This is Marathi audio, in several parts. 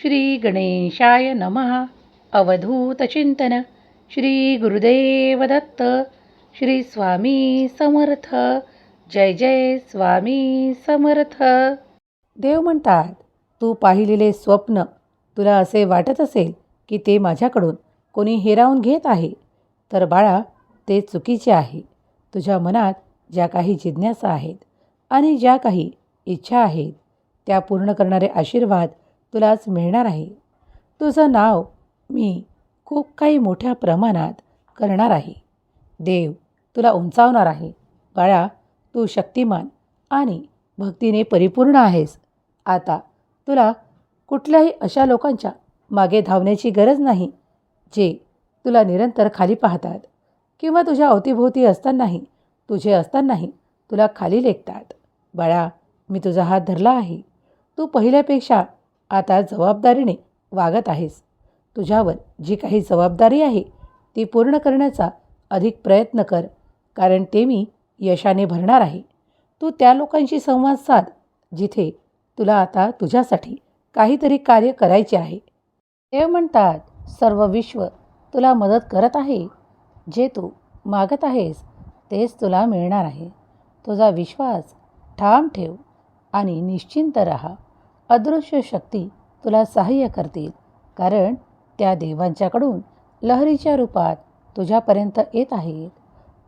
श्री गणेशाय नमः. अवधूतचिंतन श्री गुरुदेव दत्त श्री स्वामी समर्थ. जय जय स्वामी समर्थ. देव म्हणतात तू पाहिलेले स्वप्न तुला असे वाटत असेल की ते माझ्याकडून कोणी हिरावून घेत आहे? तर बाळा ते चुकीचे आहे. तुझ्या मनात ज्या काही जिज्ञासा आहेत आणि ज्या काही इच्छा आहेत त्या पूर्ण करणारे आशीर्वाद तुलाच मिळणार आहे. तुझं नाव मी खूप काही मोठ्या प्रमाणात करणार आहे. देव तुला उंचावणार आहे. बाळा तू शक्तिमान आणि भक्तीने परिपूर्ण आहेस. आता तुला कुठल्याही अशा लोकांच्या मागे धावण्याची गरज नाही जे तुला निरंतर खाली पाहतात किंवा तुझ्या अवतीभोवती असतानाही तुझे असतानाही तुला खाली लेखतात. बाळा मी तुझा हात धरला आहे. तू पहिल्यापेक्षा आता जबाबदारीने वागत आहेस. तुझ्यावर जी काही जबाबदारी आहे ती पूर्ण करण्याचा अधिक प्रयत्न कर कारण ते मी यशाने भरणार आहे. तू त्या लोकांशी संवाद साध जिथे तुला आता तुझ्यासाठी काहीतरी कार्य करायचे आहे. ते म्हणतात सर्व विश्व तुला मदत करत आहे. जे तू मागत आहेस तेच तुला मिळणार आहे. तुझा विश्वास ठाम ठेव आणि निश्चिंत राहा. अदृश्य शक्ती तुला सहाय्य करतील. कारण त्या देवांच्याकडून लहरीच्या रूपात तुझ्यापर्यंत येत आहेत.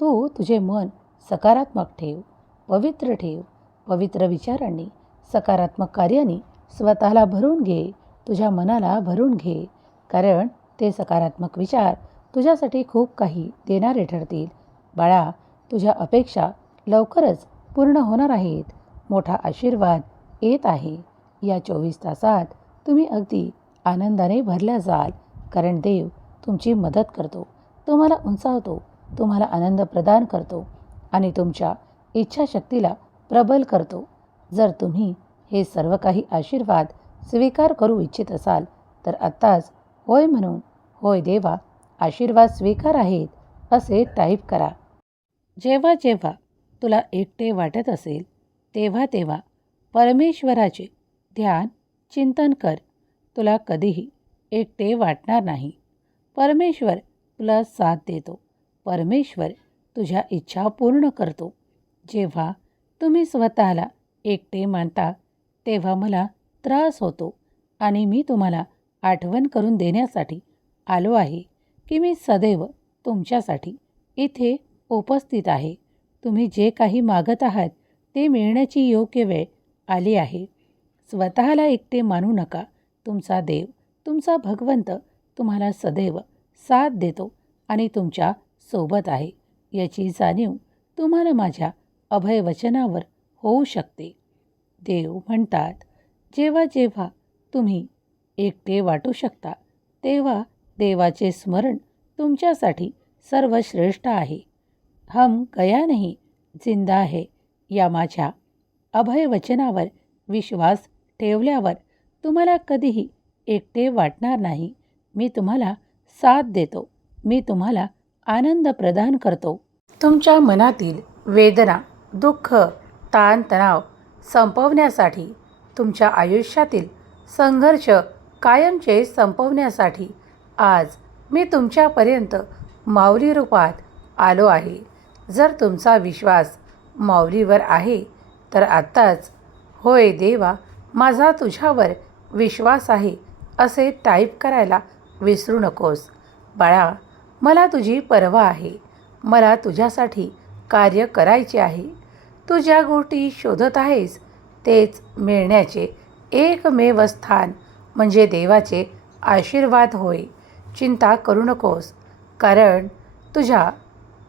तू तुझे मन सकारात्मक ठेव पवित्र ठेव पवित्र विचारांनी सकारात्मक कार्याने स्वतःला भरून घे तुझ्या मनाला भरून घे. कारण ते सकारात्मक विचार तुझ्यासाठी खूप काही देणारे ठरतील. बाळा तुझ्या अपेक्षा लवकरच पूर्ण होणार आहेत. मोठा आशीर्वाद येत आहे. या चोवीस तासात तुम्ही अगदी आनंदाने भरल्या जाल. कारण देव तुमची मदत करतो. तुम्हाला उंचावतो. तुम्हाला आनंद प्रदान करतो. आणि तुमच्या इच्छाशक्तीला प्रबल करतो. जर तुम्ही हे सर्व काही आशीर्वाद स्वीकार करू इच्छित असाल तर आत्ताच होय म्हणून होय देवा आशीर्वाद स्वीकार आहेत असे टाईप करा. जेव्हा जेव्हा तुला एकटे वाटत असेल तेव्हा तेव्हा परमेश्वराचे ध्यान चिंतन कर. तुला कधीही एकटे वाटणार नाही. परमेश्वर तुला साथ देतो. परमेश्वर तुझ्या इच्छा पूर्ण करतो. जेव्हा तुम्ही स्वतःला एकटे मानता तेव्हा मला त्रास होतो आणि मी तुम्हाला आठवण करून देण्यासाठी आलो आहे की मी सदैव तुमच्यासाठी इथे उपस्थित आहे. तुम्ही जे काही मागत आहात ते मिळण्याची योग्य वेळ आली आहे. स्वतःला एकटे मानू नका. तुमचा देव तुमचा भगवंत तुम्हाला सदैव साथ देतो आणि तुमच्यासोबत आहे. याची जाणीव तुम्हाला माझ्या अभयवचनावर होऊ शकते. देव म्हणतात जेव्हा जेव्हा तुम्ही एकटे वाटू शकता तेव्हा देवाचे स्मरण तुमच्यासाठी सर्वश्रेष्ठ आहे. हम गया नाही जिंदा है या माझ्या अभयवचनावर विश्वास ठेवल्यावर तुम्हाला कधीही एकटे वाटणार नाही. मी तुम्हाला साथ देतो. मी तुम्हाला आनंद प्रदान करतो. तुमच्या मनातील वेदना दुःख ताणतणाव संपवण्यासाठी तुमच्या आयुष्यातील संघर्ष कायमचे संपवण्यासाठी आज मी तुमच्यापर्यंत माऊली रूपात आलो आहे. जर तुमचा विश्वास माऊलीवर आहे तर आत्ताच होय देवा माझा तुझ्यावर विश्वास आहे असे टाईप करायला विसरू नकोस. बाळा मला तुझी पर्वा आहे. मला तुझ्यासाठी कार्य करायचे आहे. तू ज्या गोष्टी शोधत आहेस तेच मिळण्याचे एकमेव स्थान म्हणजे देवाचे आशीर्वाद होय. चिंता करू नकोस कारण तुझ्या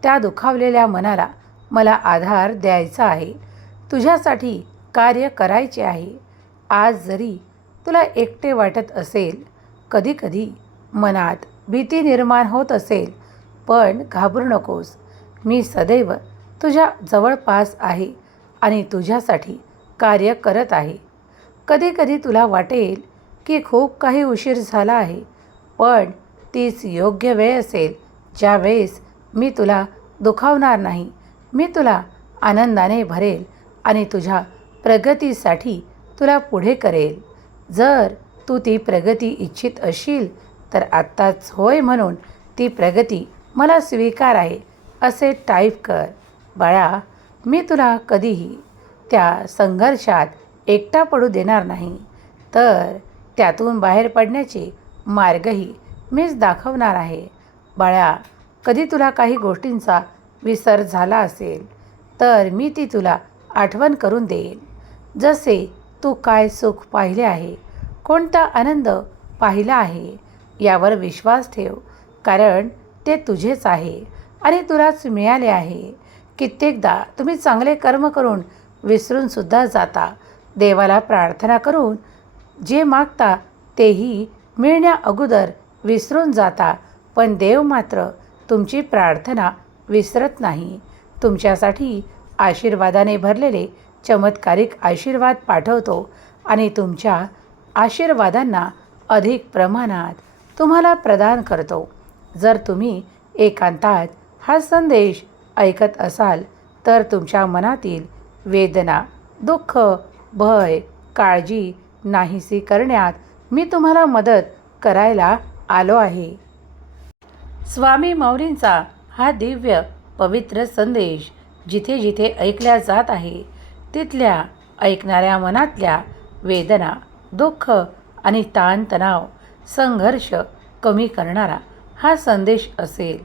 त्या दुखावलेल्या मनाला मला आधार द्यायचा आहे. तुझ्यासाठी कार्य करायचे आहे. आज जरी तुला एकटे वाटत असेल कधीकधी मनात भीती निर्माण होत असेल पण घाबरू नकोस. मी सदैव तुझ्या जवळपास आहे आणि तुझ्यासाठी कार्य करत आहे. कधीकधी तुला वाटेल की खूप काही उशीर झाला आहे पण तीच योग्य वेळ असेल ज्यावेळेस मी तुला दुखावणार नाही. मी तुला आनंदाने भरेल आणि तुझ्या प्रगतीसाठी तुला पुढे करेल. जर तू ती प्रगती इच्छित असशील तर आत्ताच होय म्हणून ती प्रगती मला स्वीकार आहे असे टाईप कर. बाळा मी तुला कधीही त्या संघर्षात एकटा पडू देणार नाही. तर त्यातून बाहेर पडण्याचे मार्गही मीच दाखवणार आहे. बाळा कधी तुला काही गोष्टींचा विसर झाला असेल तर मी ती तुला आठवण करून देईन. जसे तू काय सुख पाहिले आहे? कोणता आनंद पाहिला आहे? यावर विश्वास ठेव कारण ते तुझेच आहे आणि तुलाच मिळाले आहे. कित्येकदा तुम्ही चांगले कर्म करून विसरूनसुद्धा जाता. देवाला प्रार्थना करून जे मागता तेही मिळण्या अगोदर विसरून जाता पण देव मात्र तुमची प्रार्थना विसरत नाही. तुमच्यासाठी आशीर्वादाने भरलेले चमत्कारिक आशीर्वाद पाठवतो आणि तुमच्या आशीर्वादांना अधिक प्रमाणात तुम्हाला प्रदान करतो. जर तुम्ही एकांतात हा संदेश ऐकत असाल तर तुमच्या मनातील वेदना दुःख भय काळजी नाहीसी करण्यात मी तुम्हाला मदत करायला आलो आहे. स्वामी मौरींचा हा दिव्य पवित्र संदेश जिथे जिथे ऐकल्या जात आहे तिथल्या ऐकणाऱ्या मनातल्या वेदना दुःख आणि ताणतणाव संघर्ष कमी करणारा हा संदेश असेल.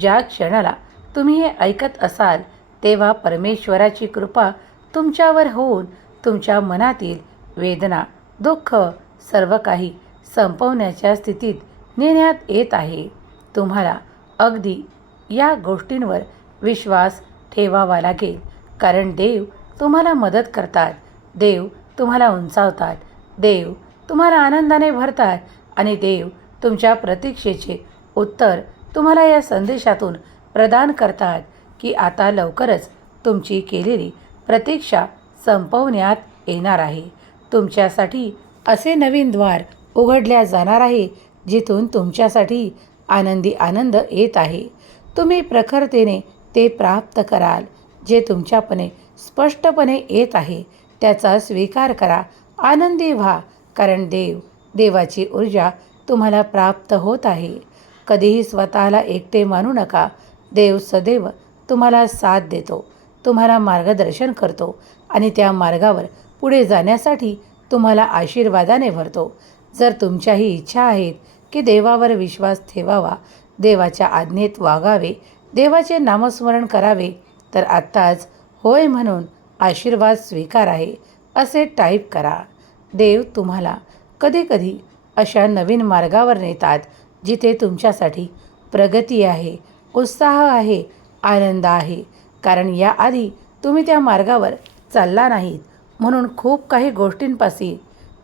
ज्या क्षणाला तुम्ही हे ऐकत असाल तेव्हा परमेश्वराची कृपा तुमच्यावर होऊन तुमच्या मनातील वेदना दुःख सर्व काही संपवण्याच्या स्थितीत नेण्यात येत आहे. तुम्हाला अगदी या गोष्टींवर विश्वास ठेवावा लागेल कारण देव तुम्हाला मदत करतात. देव तुम्हाला उंचावतात. देव तुम्हाला आनंदाने भरतात आणि देव तुमच्या प्रतीक्षेचे उत्तर तुम्हाला या संदेशातून प्रदान करतात की आता लवकरच तुमची केलेली प्रतीक्षा संपवण्यात येणार आहे. तुमच्यासाठी असे नवीन द्वार उघडल्या जाणार आहे जिथून तुमच्यासाठी आनंदी आनंद येत आहे. तुम्ही प्रखरतेने ते प्राप्त कराल जे तुमच्यापणे स्पष्टपणे येत आहे. त्याचा स्वीकार करा. आनंदी व्हा कारण देव देवाची ऊर्जा तुम्हाला प्राप्त होत आहे. कधीही स्वतःला एकटे मानू नका. देव सदैव तुम्हाला साथ देतो. तुम्हाला मार्गदर्शन करतो आणि त्या मार्गावर पुढे जाण्यासाठी तुम्हाला आशीर्वादाने भरतो. जर तुमच्याही इच्छा आहेत की देवावर विश्वास ठेवावा देवाच्या आज्ञेत वागावे देवाचे नामस्मरण करावे तर आत्ताच होय म्हणून आशीर्वाद स्वीकार आहे असे टाईप करा. देव तुम्हाला कधीकधी अशा नवीन मार्गावर नेतात जिथे तुमच्यासाठी प्रगती आहे उत्साह आहे आनंद आहे. कारण याआधी तुम्ही त्या मार्गावर चालला नाहीत म्हणून खूप काही गोष्टींपासून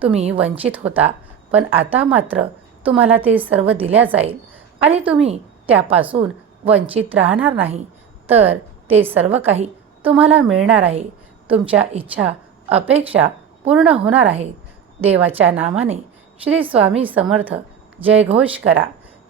तुम्ही वंचित होता. पण आता मात्र तुम्हाला ते सर्व दिल्या जाईल आणि तुम्ही त्यापासून वंचित राहणार नाही. तर ते सर्व काही तुम्हाला मिळणार आहे. तुमच्या इच्छा अपेक्षा पूर्ण होणार आहेत. देवाच्या नामाने श्री स्वामी समर्थ जयघोष करा.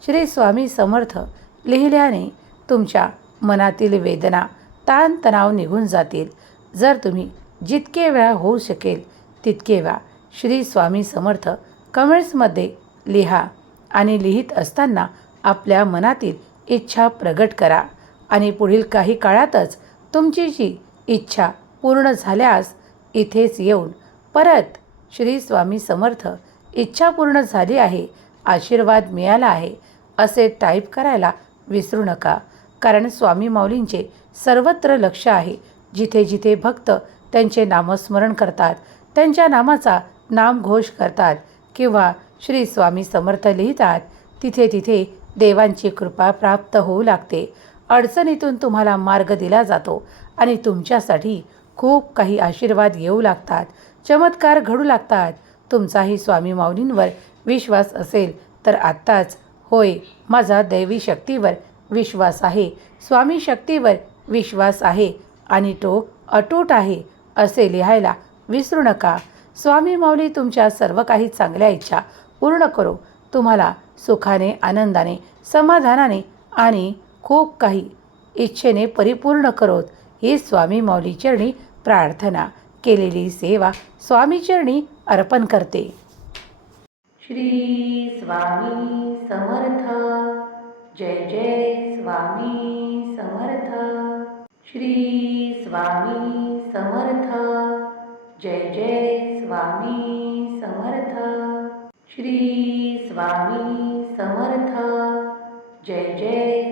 श्री स्वामी समर्थ लिहिल्याने तुमच्या मनातील वेदना ताणतणाव निघून जातील. जर तुम्ही जितके वेळा होऊ शकेल तितके वेळा श्री स्वामी समर्थ कमेंट्समध्ये लिहा आणि लिहित असताना आपल्या मनातील इच्छा प्रगट करा. आणि पुढील काही काळातच तुमची जी इच्छा पूर्ण झाल्यास इथेच येऊन परत श्री स्वामी समर्थ इच्छा पूर्ण झाली आहे आशीर्वाद मिळाला आहे असे टाईप करायला विसरू नका. कारण स्वामी माऊलींचे सर्वत्र लक्ष आहे. जिथे जिथे भक्त त्यांचे नामस्मरण करतात त्यांच्या नामाचा नामघोष करतात किंवा श्री स्वामी समर्थ लिहितात तिथे तिथे देवांची कृपा प्राप्त होऊ लागते. अडचणीतून तुम्हाला मार्ग दिला जातो आणि तुमच्यासाठी खूप काही आशीर्वाद येऊ लागतात चमत्कार घडू लागतात. तुमचाही स्वामी माऊलींवर विश्वास असेल तर आत्ताच होय माझा दैवी शक्तीवर विश्वास आहे स्वामी शक्तीवर विश्वास आहे आणि तो अटूट आहे असे लिहायला विसरू नका. स्वामी माऊली तुमच्या सर्व काही चांगल्या इच्छा पूर्ण करो. तुम्हाला सुखाने आनंदाने समाधानाने आणि खूप काही इच्छेने परिपूर्ण करोत ही स्वामी मौलीचरणी प्रार्थना केलेली सेवा स्वामीचरणी अर्पण करते. श्री स्वामी समर्थ. जय जय स्वामी समर्थ. श्री स्वामी समर्थ. जय जय स्वामी समर्थ. श्री स्वामी समर्थ. जय जय